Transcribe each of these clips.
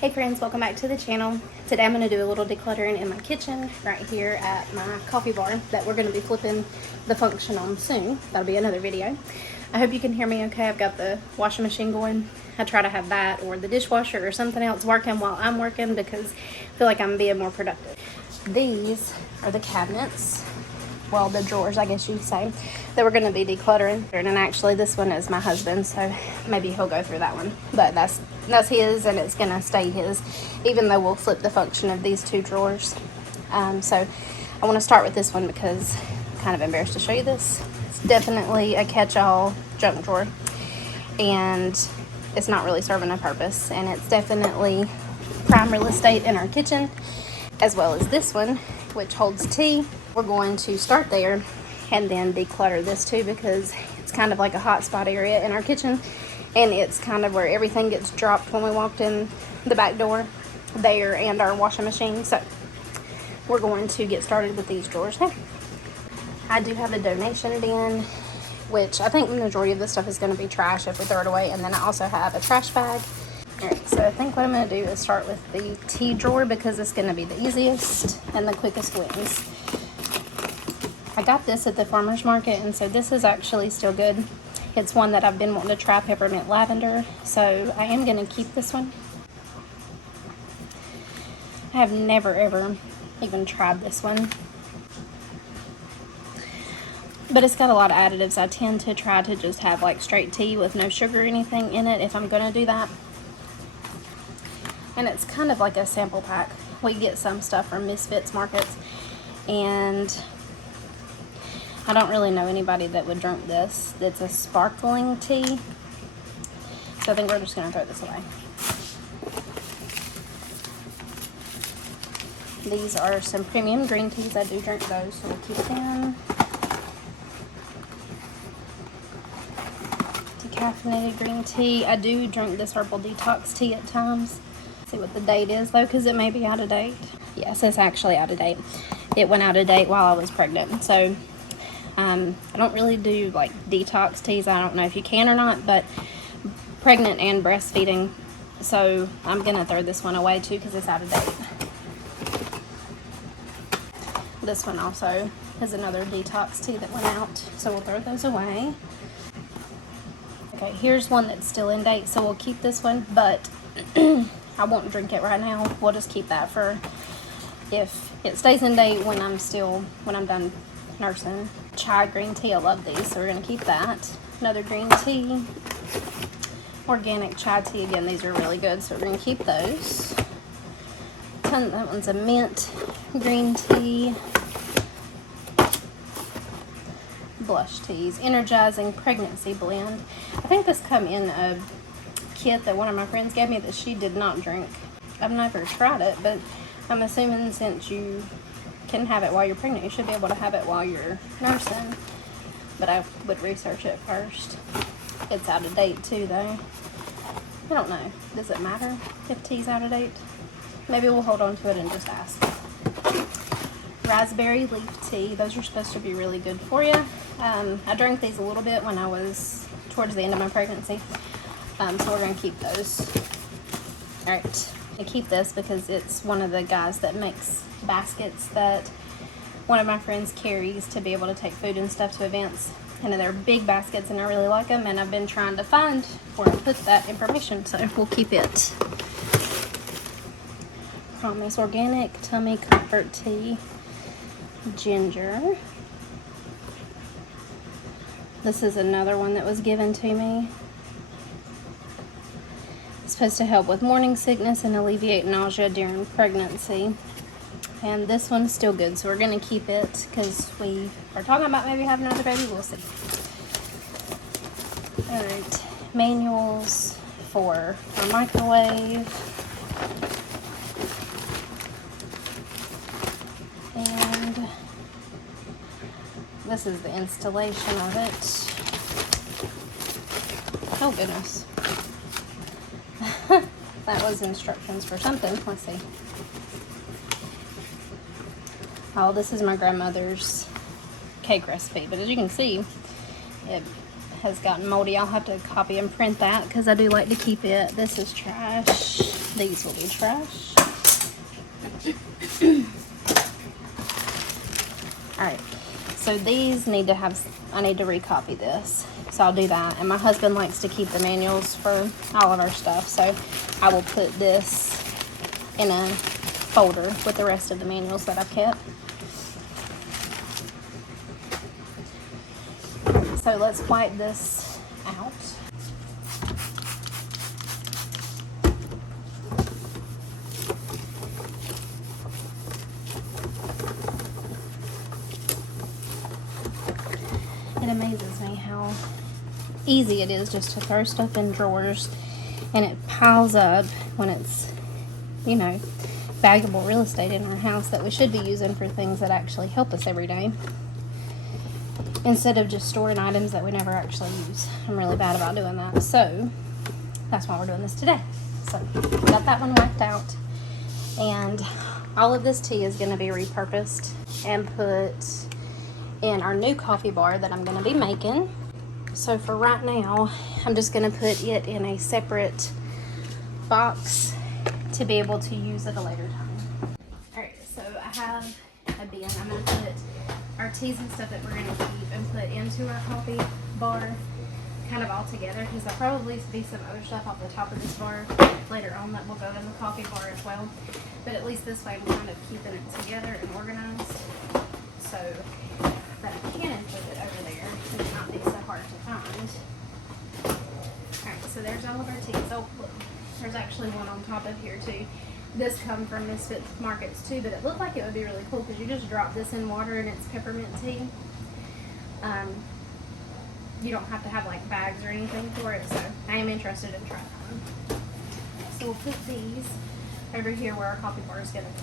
Hey friends, welcome back to the channel. Today I'm going to do a little decluttering in my kitchen right here at my coffee bar that we're going to be flipping the function on soon. That'll be another video. I hope you can hear me okay. I've got the washing machine going. I try to have that or the dishwasher or something else working while I'm working because I feel like I'm being more productive. These are the cabinets, well, the drawers, I guess you'd say, that we're going to be decluttering. And actually this one is my husband's, so maybe he'll go through that one, but that's his and it's going to stay his, even though we'll flip the function of these two drawers. So I want to start with this one because I'm kind of embarrassed to show you this. It's definitely a catch-all junk drawer and it's not really serving a purpose, and it's definitely prime real estate in our kitchen, as well as this one, which holds tea. We're going to start there and then declutter this too because it's kind of like a hot spot area in our kitchen, and it's kind of where everything gets dropped when we walked in the back door there and our washing machine. So we're going to get started with these drawers now. I do have a donation bin, which I think the majority of this stuff is going to be trash if we throw it away, and then I also have a trash bag. Alright, so I think what I'm going to do is start with the tea drawer because it's going to be the easiest and the quickest wins. I got this at the farmer's market, and so this is actually still good. It's one that I've been wanting to try, peppermint lavender, so I am going to keep this one. I have never ever even tried this one, but it's got a lot of additives. I tend to try to just have like straight tea with no sugar or anything in it if I'm going to do that. And it's kind of like a sample pack. We get some stuff from Misfits markets, and I don't really know anybody that would drink this. It's a sparkling tea, so I think we're just going to throw this away. These are some premium green teas. I do drink those, so we'll keep them. Decaffeinated green tea. I do drink this herbal detox tea at times. See what the date is though, because it may be out of date. Yes, it's actually out of date. It went out of date while I was pregnant, so I don't really do like detox teas. I don't know if you can or not, but pregnant and breastfeeding, so I'm gonna throw this one away too because it's out of date. This one also is another detox tea that went out, so we'll throw those away. Okay, here's one that's still in date, so we'll keep this one, but I won't drink it right now. We'll just keep that for if it stays in date when I'm done nursing. Chai green tea, I love these, so we're gonna keep that. Another green tea. Organic chai tea, again, these are really good, so we're gonna keep those. That one's a mint green tea. Blush teas, energizing pregnancy blend. I think this come in a kit that one of my friends gave me that she did not drink. I've never tried it, but I'm assuming since you can have it while you're pregnant, you should be able to have it while you're nursing, but I would research it first. It's out of date too though. I don't know, does it matter if tea's out of date? Maybe we'll hold on to it and just ask. Raspberry leaf tea, those are supposed to be really good for you. I drank these a little bit when I was towards the end of my pregnancy. So we're going to keep those. Alright, I keep this because it's one of the guys that makes baskets that one of my friends carries to be able to take food and stuff to events. And they're big baskets and I really like them, and I've been trying to find where to put that information, so we'll keep it. Promise Organic Tummy Comfort Tea. Ginger. This is another one that was given to me. It's supposed to help with morning sickness and alleviate nausea during pregnancy. And this one's still good, so we're going to keep it because we are talking about maybe having another baby. We'll see. Alright, manuals for our microwave. And this is the installation of it. Oh goodness. That was instructions for something. Let's see. Oh, this is my grandmother's cake recipe, but as you can see, it has gotten moldy. I'll have to copy and print that because I do like to keep it. This is trash. These will be trash. Alright, so these need to have, I need to recopy this. So I'll do that. And my husband likes to keep the manuals for all of our stuff. So I will put this in a folder with the rest of the manuals that I've kept. So let's wipe this out. It amazes me how easy it is just to throw stuff in drawers and it piles up when it's, you know, valuable real estate in our house that we should be using for things that actually help us every day, instead of just storing items that we never actually use. I'm really bad about doing that, so that's why we're doing this today. So got that one wiped out, and all of this tea is going to be repurposed and put in our new coffee bar that I'm going to be making. So for right now, I'm just going to put it in a separate box to be able to use at a later time. Alright, so I have a bin. I'm going to put our teas and stuff that we're going to keep and put into our coffee bar kind of all together, because there'll probably be some other stuff off the top of this bar later on that will go in the coffee bar as well. But at least this way I'm kind of keeping it together and organized so that I can include it over there and it not be so hard to find. Alright, so there's all of our teas. Oh, look, there's actually one on top of here too. This come from Misfit Markets too, but it looked like it would be really cool because you just drop this in water and it's peppermint tea. You don't have to have like bags or anything for it, so I am interested in trying them. So we'll put these over here where our coffee bar is going to be.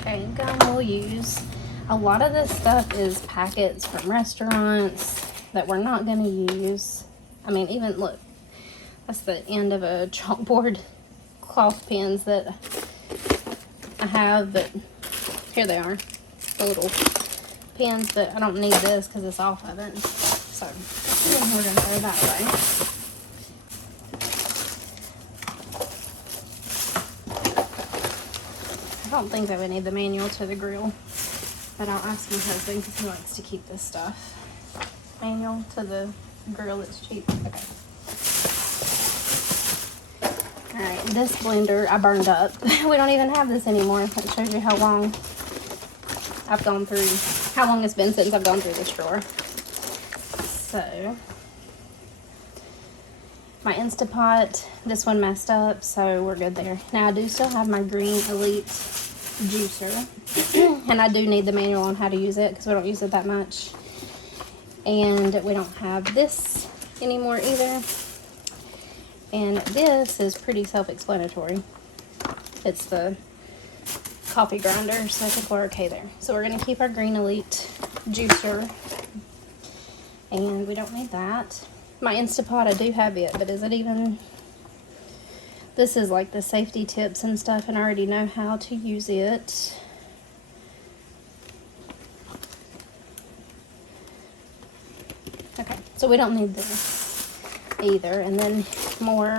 Okay, gum we'll use. A lot of this stuff is packets from restaurants that we're not going to use. I mean, even look, that's the end of a chalkboard cloth pins that I have, but here they are, the little pins, but I don't need this because it's off of it. So we're going to throw that away. I don't think that we need the manual to the grill, but I'll ask my husband because he likes to keep this stuff. Manual to the grill, it's cheap. Okay. Alright, this blender I burned up. We don't even have this anymore. That shows you how long I've gone through, how long it's been since I've gone through this drawer. So, my Instapot, this one messed up, so we're good there. Now I do still have my Green Elite juicer, and I do need the manual on how to use it because we don't use it that much. And we don't have this anymore either. And this is pretty self-explanatory. It's the coffee grinder, so I think we're okay there. So we're going to keep our Green Elite juicer, and we don't need that. My Instapot, I do have it, but is it even... This is like the safety tips and stuff, and I already know how to use it. Okay, so we don't need this either. And then more,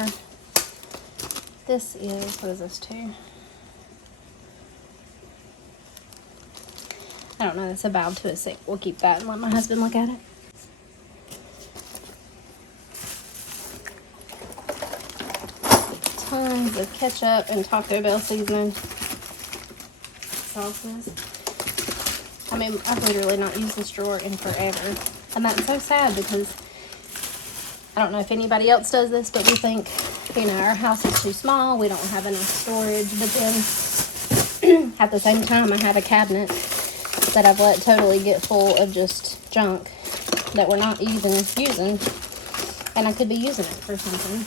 this is, what is this too? I don't know, that's a valve to a sink. We'll keep that and let my husband look at it. Tons of ketchup and Taco Bell seasoning sauces. I mean, I've literally not used this drawer in forever. And that's so sad because I don't know if anybody else does this, but we think, you know, our house is too small. We don't have enough storage. But then at the same time, I have a cabinet that I've let totally get full of just junk that we're not even using. And I could be using it for something,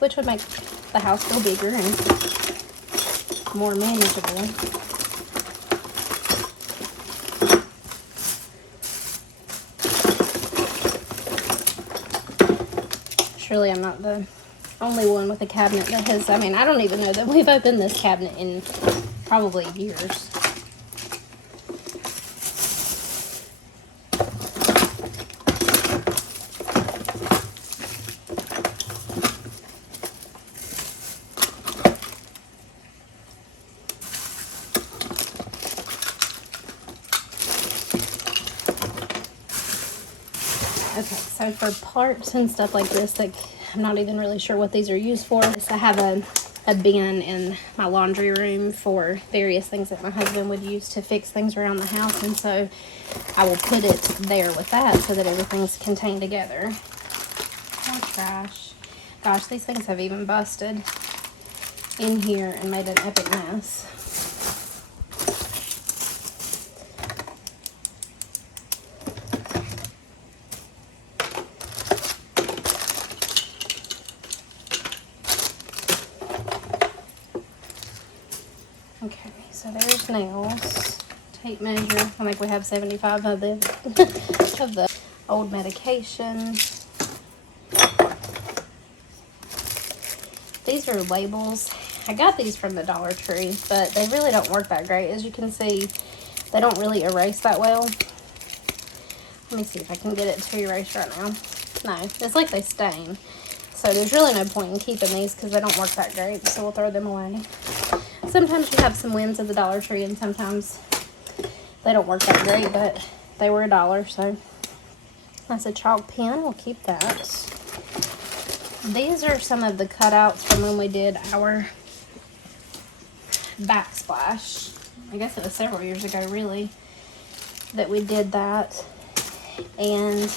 which would make the house feel bigger and more manageable. Surely I'm not the only one with a cabinet that has, I mean, I don't even know that we've opened this cabinet in probably years. So for parts and stuff like this, like I'm not even really sure what these are used for. So I have a bin in my laundry room for various things that my husband would use to fix things around the house, and so I will put it there with that so that everything's contained together. Oh, trash. Gosh, these things have even busted in here and made an epic mess. Okay, so there's nails, tape measure. I think we have 75 of the of the old medication. These are labels. I got these from the Dollar Tree, but they really don't work that great. As you can see, they don't really erase that well. Let me see if I can get it to erase right now. No, it's like they stain. So there's really no point in keeping these because they don't work that great, so we'll throw them away. Sometimes you have some wins at the Dollar Tree, and sometimes they don't work that great, but they were $1, so that's a chalk pen. We'll keep that. These are some of the cutouts from when we did our backsplash. I guess it was several years ago, really, that we did that. And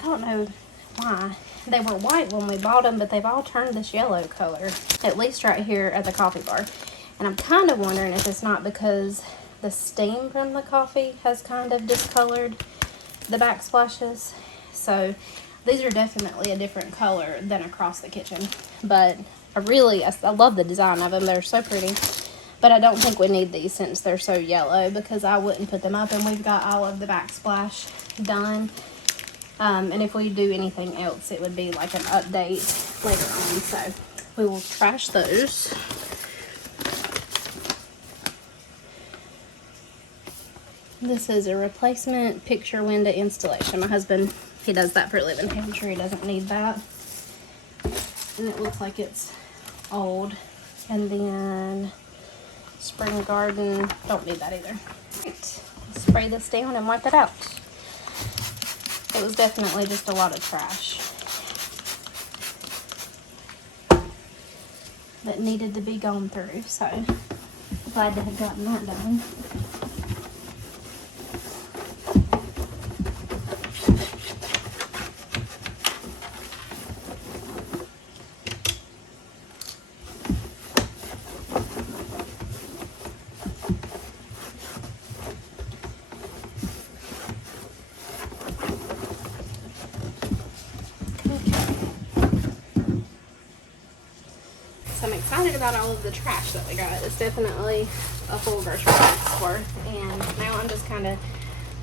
I don't know why. They were white when we bought them, but they've all turned this yellow color, at least right here at the coffee bar. And I'm kind of wondering if it's not because the steam from the coffee has kind of discolored the backsplashes. So these are definitely a different color than across the kitchen. But I love the design of them. They're so pretty. But I don't think we need these since they're so yellow, because I wouldn't put them up, and we've got all of the backsplash done. And if we do anything else, it would be like an update later on. So we will trash those. This is a replacement picture window installation. My husband, he does that for a living. I'm sure he doesn't need that. And it looks like it's old. And then spring garden, don't need that either. Right. Spray this down and wipe it out. It was definitely just a lot of trash that needed to be gone through, so glad to have gotten that done. So I'm excited about all of the trash that we got. It's definitely a full grocery bag's worth. And now I'm just kind of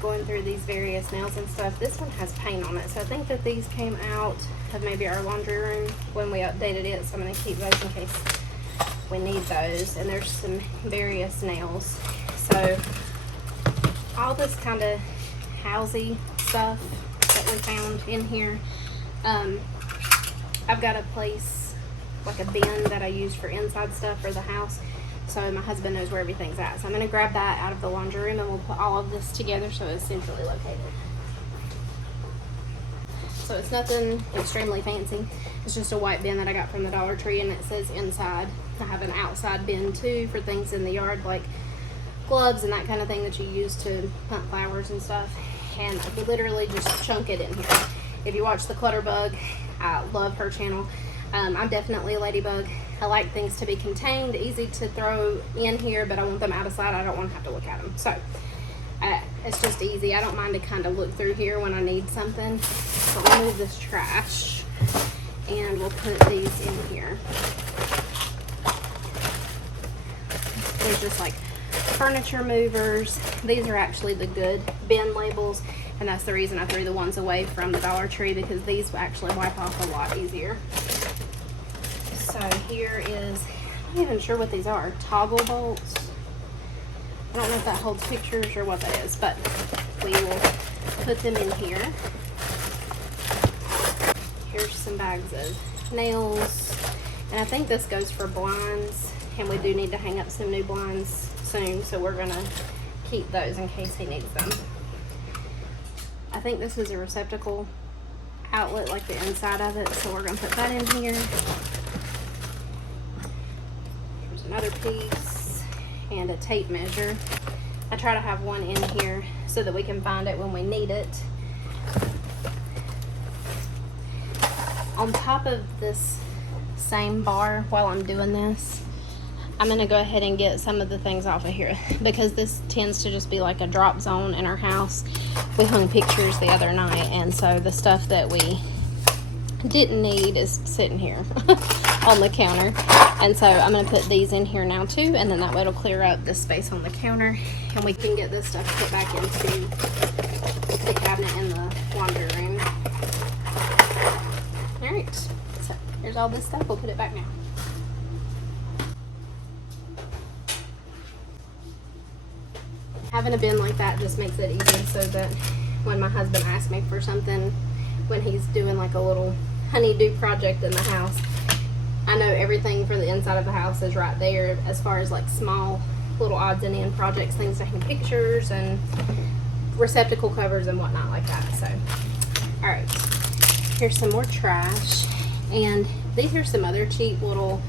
going through these various nails and stuff. This one has paint on it, so I think that these came out of maybe our laundry room when we updated it. So I'm going to keep those in case we need those. And there's some various nails. So all this kind of housey stuff that we found in here. I've got a place, like a bin that I use for inside stuff for the house, so my husband knows where everything's at. So I'm going to grab that out of the laundry room, and we'll put all of this together so it's centrally located. So it's nothing extremely fancy. It's just a white bin that I got from the Dollar Tree, and it says inside. I have an outside bin too for things in the yard, like gloves and that kind of thing that you use to plant flowers and stuff. And I literally just chunk it in here. If you watch the Clutter Bug, I love her channel. I'm definitely a ladybug. I like things to be contained, easy to throw in here, but I want them out of sight. I don't want to have to look at them. So it's just easy. I don't mind to kind of look through here when I need something. So we'll move this trash, and we'll put these in here. There's just like furniture movers. These are actually the good bin labels, and that's the reason I threw the ones away from the Dollar Tree, because these actually wipe off a lot easier. So here is, I'm not even sure what these are, toggle bolts. I don't know if that holds pictures or what that is, but we will put them in here. Here's some bags of nails, and I think this goes for blinds, and we do need to hang up some new blinds soon, so we're gonna keep those in case he needs them. I think this is a receptacle outlet, like the inside of it, so we're going to put that in here. There's another piece and a tape measure. I try to have one in here so that we can find it when we need it. On top of this same bar, while I'm doing this, I'm going to go ahead and get some of the things off of here because this tends to just be like a drop zone in our house. We hung pictures the other night, and so the stuff that we didn't need is sitting here on the counter. And so I'm going to put these in here now too, and then that way it'll clear up the space on the counter, and we can get this stuff put back into the cabinet in the laundry room. Alright, so here's all this stuff. We'll put it back now. Having a bin like that just makes it easier so that when my husband asks me for something, when he's doing like a little honey-do project in the house, I know everything for the inside of the house is right there as far as like small little odds and end projects, things to hang pictures and receptacle covers and whatnot like that. So, alright, here's some more trash, and these are some other cheap little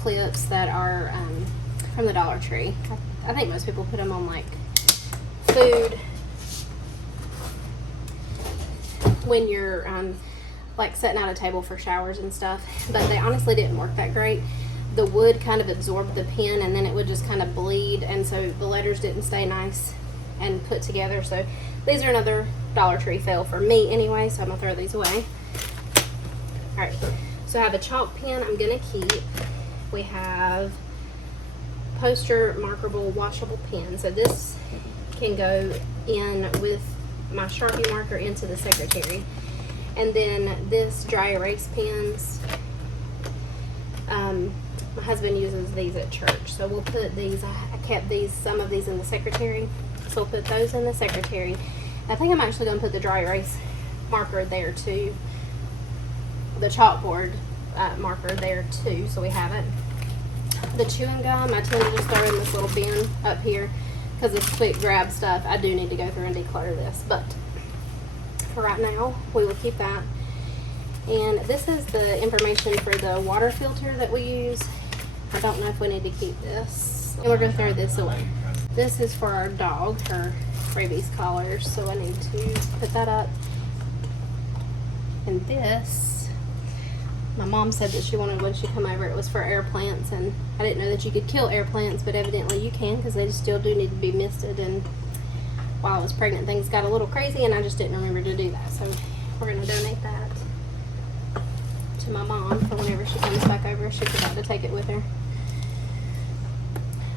clips that are from the Dollar Tree. I think most people put them on like food when you're like setting out a table for showers and stuff, but they honestly didn't work that great. The wood kind of absorbed the pen, and then it would just kind of bleed, and so the letters didn't stay nice and put together. So these are another Dollar Tree fail for me anyway, so I'm gonna throw these away. Alright, so I have a chalk pen I'm gonna keep. We have poster markable washable pen, so this can go in with my Sharpie marker into the secretary. And then this dry erase pens, my husband uses these at church, so we'll put these, I kept some of these in the secretary, so we'll put those in the secretary. I think I'm actually going to put the dry erase marker there too, the chalkboard marker there too, so we have it. The chewing gum, I tend to just throw in this little bin up here because it's quick grab stuff. I do need to go through and declutter this, but for right now, we will keep that. And this is the information for the water filter that we use. I don't know if we need to keep this. And we're going to throw this away. This is for our dog, her rabies collars, so I need to put that up. And this, my mom said that she wanted when she come over, it was for air plants, and I didn't know that you could kill air plants, but evidently you can because they still do need to be misted. And while I was pregnant, things got a little crazy, and I just didn't remember to do that. So we're going to donate that to my mom for whenever she comes back over. She forgot to take it with her.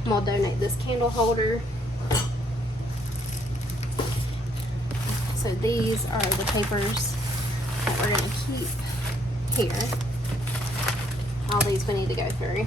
I'm going to donate this candle holder. So these are the papers that we're going to keep here. All these we need to go through.